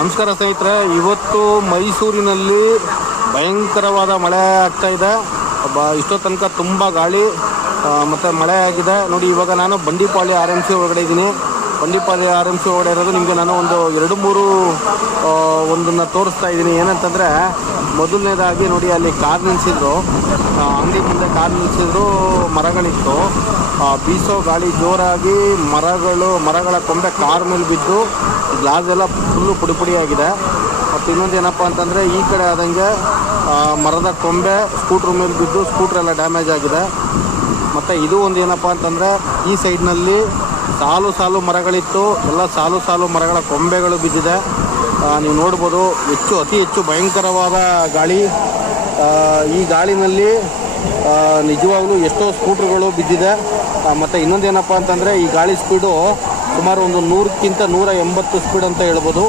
ನಮಸ್ಕಾರ ಸ್ನೇಹಿತರೆ, ಇವತ್ತು ಮೈಸೂರಿನಲ್ಲಿ ಭಯಂಕರವಾದ ಮಳೆ ಆಗ್ತಾ ಇದೆ. ಇಷ್ಟೋ ತನಕ ತುಂಬ ಗಾಳಿ ಮತ್ತು ಮಳೆ ಆಗಿದೆ. ನೋಡಿ, ಇವಾಗ ನಾನು ಬಂಡಿಪಾಳ್ಯ RMC ಒಳಗಡೆ ಇದ್ದೀನಿ. ಬಂಡಿಪಾಳ್ಯ RMC ಒಳಗಡೆ ಇರೋದು ನಿಮಗೆ ನಾನು ಒಂದು 2-3 ಒಂದನ್ನು ತೋರಿಸ್ತಾ ಇದ್ದೀನಿ. ಏನಂತಂದರೆ, ಮೊದಲನೇದಾಗಿ ನೋಡಿ, ಅಲ್ಲಿ ಕಾರ್ ನಿಲ್ಲಿಸಿದ್ರು, ಅಂಗಡಿ ಮುಂದೆ ಕಾರ್ ನಿಲ್ಲಿಸಿದ್ರು, ಮರಗಳಿತ್ತು. ಬೀಸೋ ಗಾಳಿ ಜೋರಾಗಿ ಮರಗಳ ಕೊಂಬೆ ಕಾರ್ ಮೇಲೆ ಬಿದ್ದು ಗ್ಲಾಸ್ ಎಲ್ಲ ಫುಲ್ಲು ಪುಡಿ ಆಗಿದೆ. ಮತ್ತು ಇನ್ನೊಂದು ಏನಪ್ಪ ಅಂತಂದರೆ, ಈ ಕಡೆ ಆದಂಗೆ ಮರದ ಕೊಂಬೆ ಸ್ಕೂಟ್ರ್ ಮೇಲೆ ಬಿದ್ದು ಸ್ಕೂಟ್ರೆಲ್ಲ ಡ್ಯಾಮೇಜ್ ಆಗಿದೆ. ಮತ್ತು ಇದು ಒಂದು ಏನಪ್ಪ ಅಂತಂದರೆ, ಈ ಸೈಡ್ನಲ್ಲಿ ಸಾಲು ಮರಗಳಿತ್ತು, ಎಲ್ಲ ಸಾಲು ಮರಗಳ ಕೊಂಬೆಗಳು ಬಿದ್ದಿದೆ. ನೀವು ನೋಡ್ಬೋದು, ಅತಿ ಹೆಚ್ಚು ಭಯಂಕರವಾದ ಗಾಳಿ. ಈ ಗಾಳಿನಲ್ಲಿ ನಿಜವಾಗ್ಲೂ ಎಷ್ಟೋ ಸ್ಕೂಟ್ರುಗಳು ಬಿದ್ದಿದೆ. ಮತ್ತು ಇನ್ನೊಂದೇನಪ್ಪ ಅಂತಂದರೆ, ಈ ಗಾಳಿ ಸ್ಪೀಡು ಸುಮಾರು ಒಂದು 100ಕ್ಕಿಂತ 180 ಸ್ಪೀಡ್ ಅಂತ ಹೇಳ್ಬೋದು.